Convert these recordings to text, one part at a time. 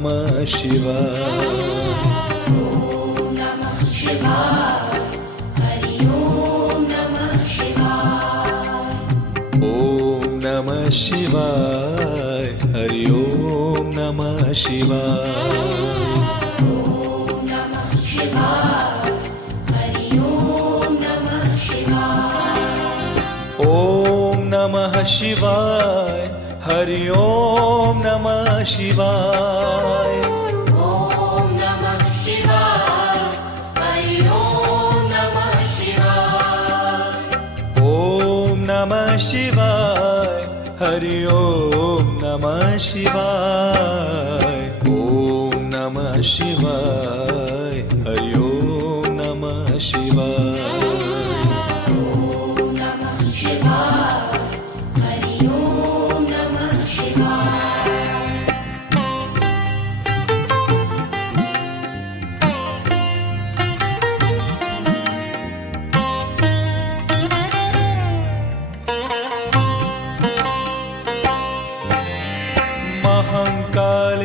नमः शिवाय। ॐ नमः शिवाय। हरि ॐ नमः शिवाय। ॐ नमः शिवाय। हरि ॐ नमः शिवाय। ॐ नमः शिवाय। हरि ॐ नमः शिवाय। ॐ नमः शिवाय। हरि ॐ नमः शिवाय। ॐ नमः शिवाय। हरि ॐ नमः शिवाय। ॐ नमः शिवाय। हरि ॐ नमः शिवाय। ॐ नमः शिवाय। हरि ॐ नमः शिवाय। ॐ नमः शिवाय। हरि ॐ नमः शिवाय।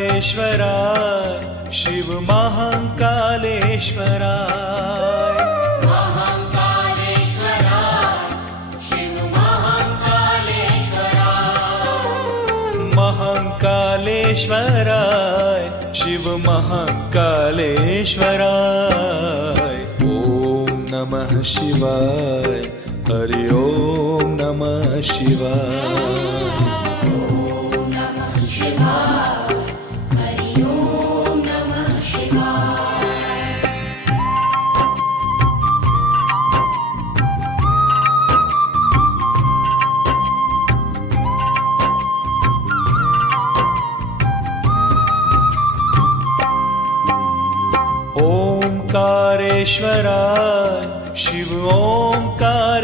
महाकालेश्वराय शिव महाकालेश्वराय। महाकालेश्वराय शिव महाकालेश्वराय। महाकालेश्वराय शिव महाकालेश्वराय। ॐ नमः शिवाय। हरि ॐ नमः शिवाय। ॐ नमः शिवाय। हरि ॐ नमः शिवाय। ओंकारेश्वराय शिव ओंकारेश्वराय।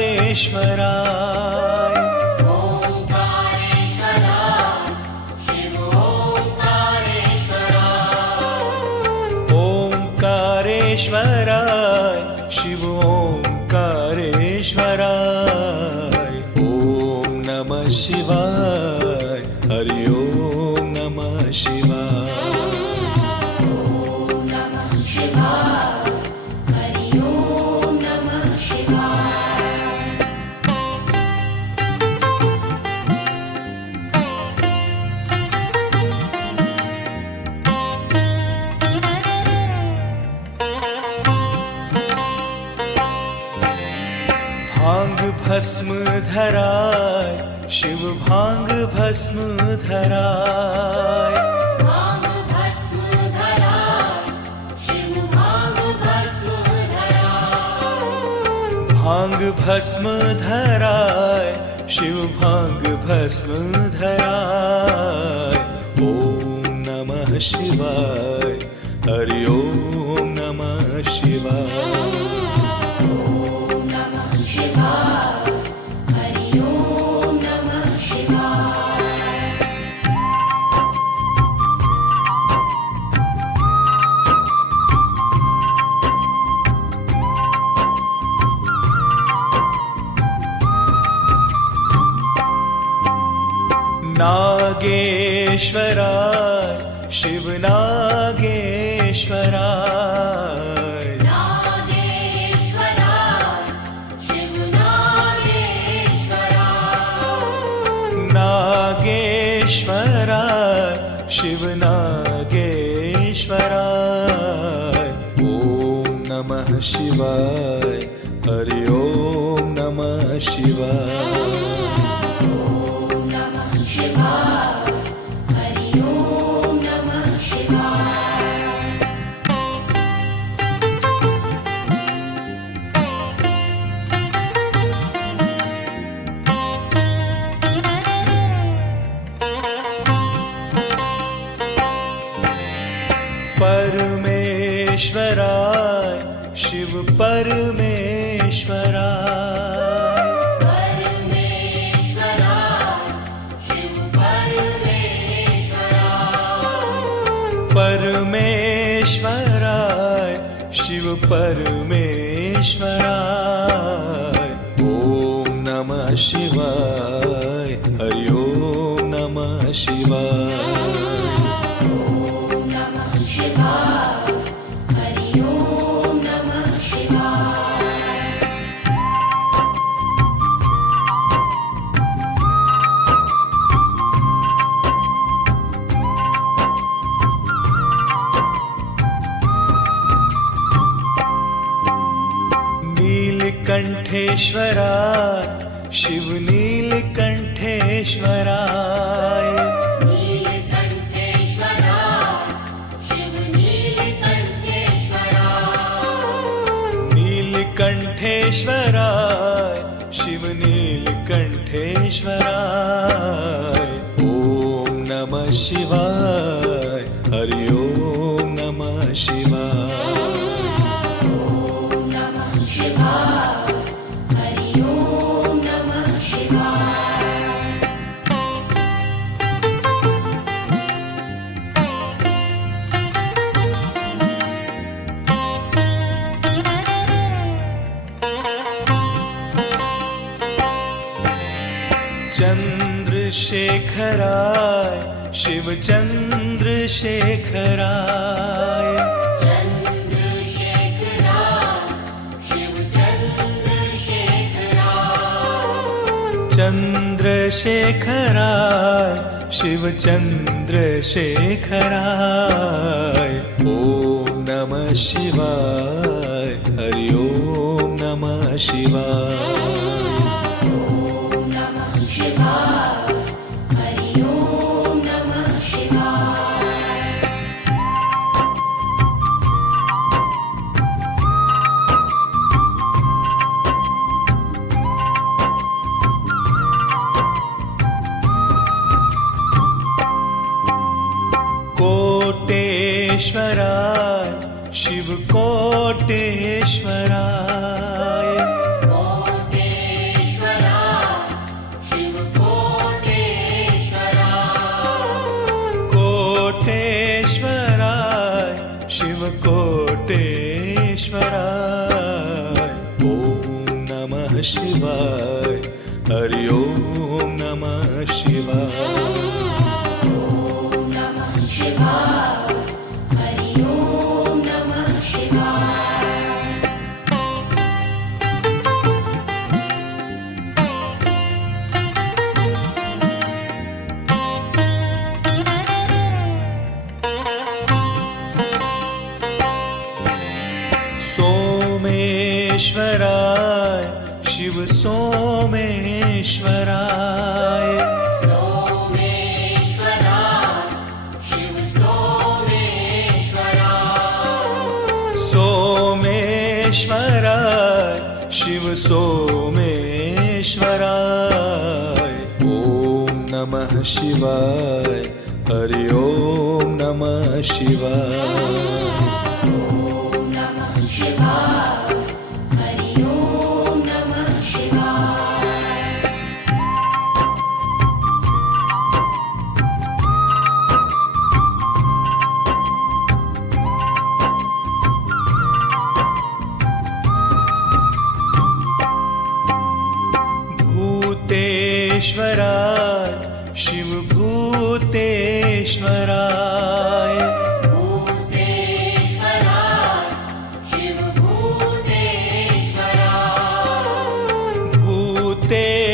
ओंकारेश्वराय शिव ओंकारेश्वराय। ओंकारेश्वराय शिव ओंकारेश्वराय। ॐ नमः शिवाय। हरि ॐ नमः शिवाय। ॐ नमः शिवाय। हरि ॐ नमः शिवाय। भांग भस्म धराय शिव भांग भस्म धराय। भांग भस्म धराय शिव भांग भस्म धराय। भांग भस्म धराय शिव भांग भस्म धराय। ॐ नमः शिवाय। हरि ॐ नमः शिवाय। ॐ नमः शिवाय। हरि ॐ नमः शिवाय। नागेश्वराय शिव नागेश्वराय। नागेश्वराय शिव नागेश्वराय। नागेश्वराय शिव नागेश्वराय। ॐ नमः शिवाय। हरि ॐ नमः शिवाय। ॐ नमः शिवाय। हरि ॐ नमः शिवाय। परमेश्वराय शिव परमेश्वराय। परमेश्वराय शिव परमेश्वराय। परमेश्वराय शिव परमेश्वराय। ॐ नमः शिवाय। हरि ॐ नमः शिवाय। ॐ नमः नीलकंठेश्वराय शिव नीलकंठेश्वराय नीलकंठेश्वराय शिव नीलकंठेश्वराय नीलकंठेश्वराय शिव नीलकंठेश्वराय ओम नमः शिवाय हरि ओम नमः शिवाय ॐ नमः शिवाय हरि ॐ नमः शिवाय चंद्रशेखराय शिव चंद्रशेखराय चन्द्रशेखराय शिव चन्द्रशेखराय चंद्रशेखराय शिव चंद्रशेखराय ओम नमः शिवाय हरि ओम नमः शिवाय ॐ नमः शिवाय हरि ॐ नमः शिवाय कोटेश्वराय शिव कोटेश्वराय कोटेश्वराय शिव कोटेश्वराय कोटेश्वराय शिव कोटेश्वराय ओम नमः शिवाय हरि ओम नमः शिवाय ॐ नमः शिवाय हरि ॐ नमः शिवाय सोमेश्वराय शिव सोमेश्वराय सोमेश्वराय शिव सोमेश्वराय सोमेश्वराय शिव सोमेश्वराय ओम नमः शिवाय हरि ओम नमः शिवाय ॐ नमः शिवाय हरि ॐ नमः शिवाय भूतेश्वराय शिव भूतेश्वराय भूतेश्वराय शिव भूतेश्वराय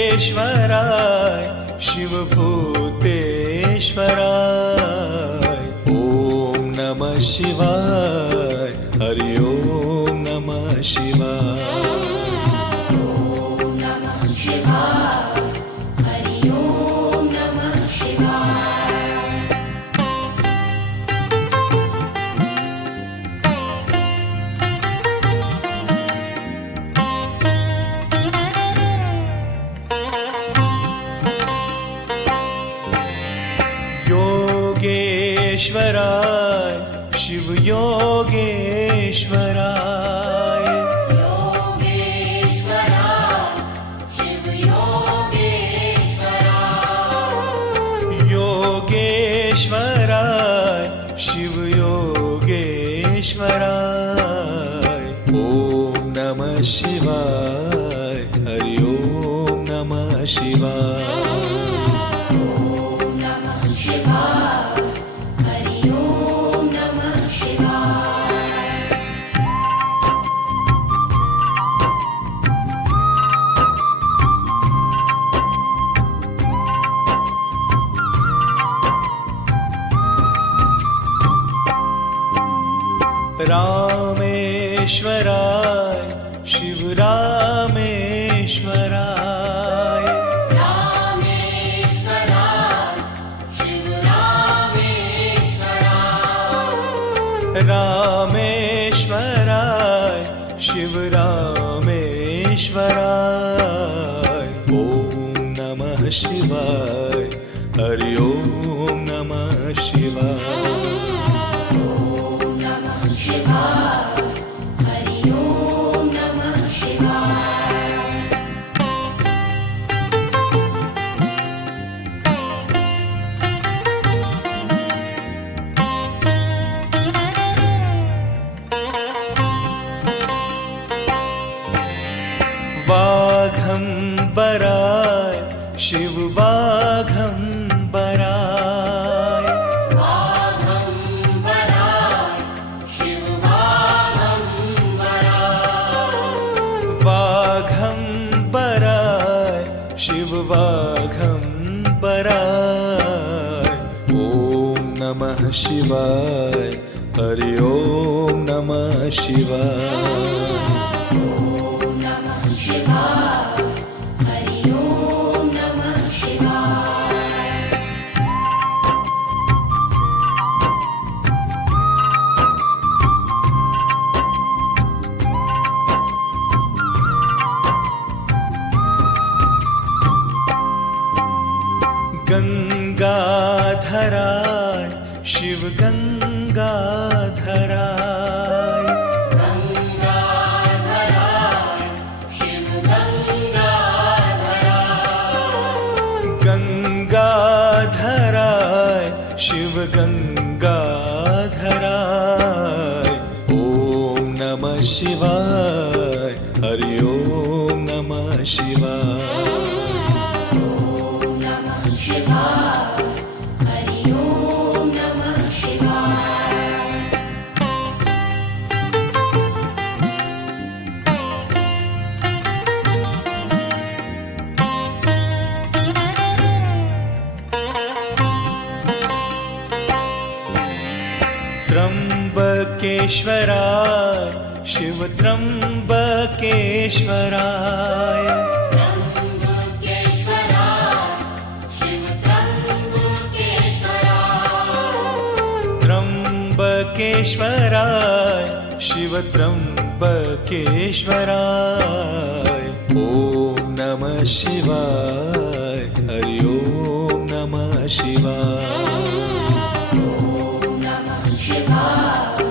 भूतेश्वराय शिव भूतेश्वराय ओम नमः शिवाय हरि ओम नमः शिवाय ॐ नमः शिवाय हरि ॐ नमः शिवाय योगेश्वराय शिव योगेश्वराय योगेश्वराय शिव योगेश्वराय योगेश्वराय शिव योगेश्वराय ओम नमः शिवाय हरि ओम नमः शिवाय ॐ नमः शिवाय हरि ॐ नमः शिवाय रामेश्वराय शिव रामेश्वराय रामेश्वराय शिव रामेश्वराय रामेश्वराय शिव रामेश्वराय ॐ नमः शिवाय हरि ॐ नमः शिवाय ॐ नमः शिवाय हरि ॐ नमः शिवाय वाघम्बराय शिव वाघम्बराय वाघम्बराय शिव वाघम्बराय वाघम्बराय शिव वाघम्बराय ॐ नमः शिवाय हरि ॐ नमः शिवाय ॐ नमः शिवाय हरि ॐ नमः शिवाय गंगाधराय शिव गंगाधराय गंगाधराय शिव गंगाधराय गंगाधराय शिव गंगाधराय ॐ नमः शिवाय हरि ॐ नमः शिवाय ॐ नमः शिवाय हरि ॐ नमः शिवाय त्र्यंबकेश्वराय शिव त्र्यंबकेश्वराय त्र्यंबकेश्वराय शिव त्र्यंबकेश्वराय त्र्यंबकेश्वराय शिव त्र्यंबकेश्वराय ॐ नमः शिवाय हरि ॐ नमः शिवाय ॐ नमः शिवाय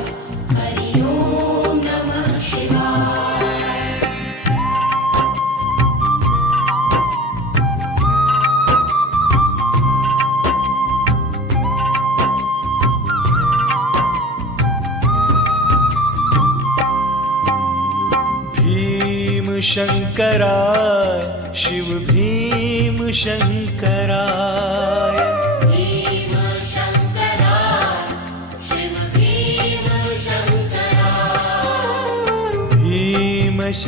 हरि ॐ नमः शिवाय भीमशंकराय शिव भीमशंकराय भीमशंकराय शिव भीमशंकराय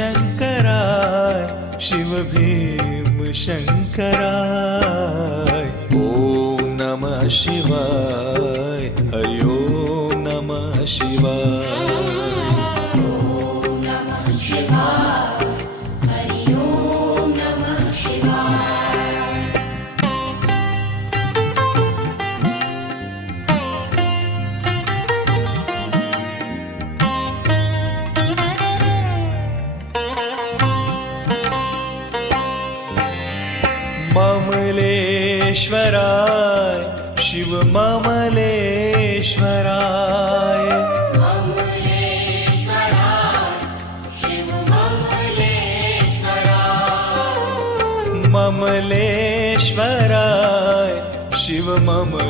भीमशंकराय शिव भीमशंकराय ॐ नमः शिवाय हरि ॐ नमः शिवाय ॐ नमः शिवाय हरि ॐ नमः शिवाय ममलेश्वराय शिव ममलेश्वराय ममलेश्वराय शिव ममलेश्वराय ममलेश्वराय शिव ममलेश्वराय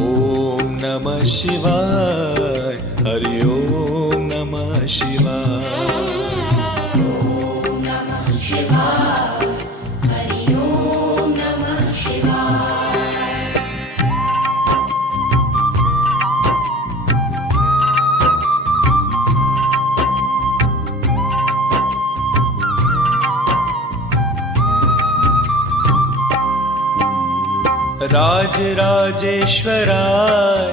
ॐ नमः शिवाय हरि ॐ नमः शिवाय ॐ नमः शिवाय हरि ॐ नमः शिवाय राजराजेश्वराय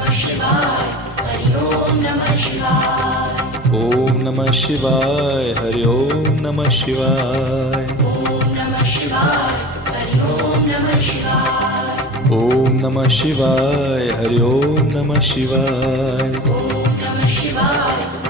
शिवाय ॐ नमः शिवाय हरि ओम नमः शिवाय ॐ नमः शिवाय हरि ओम नमः शिवाय ॐ नमः शिवाय हरि ओम नमः शिवाय ॐ नमः शिवाय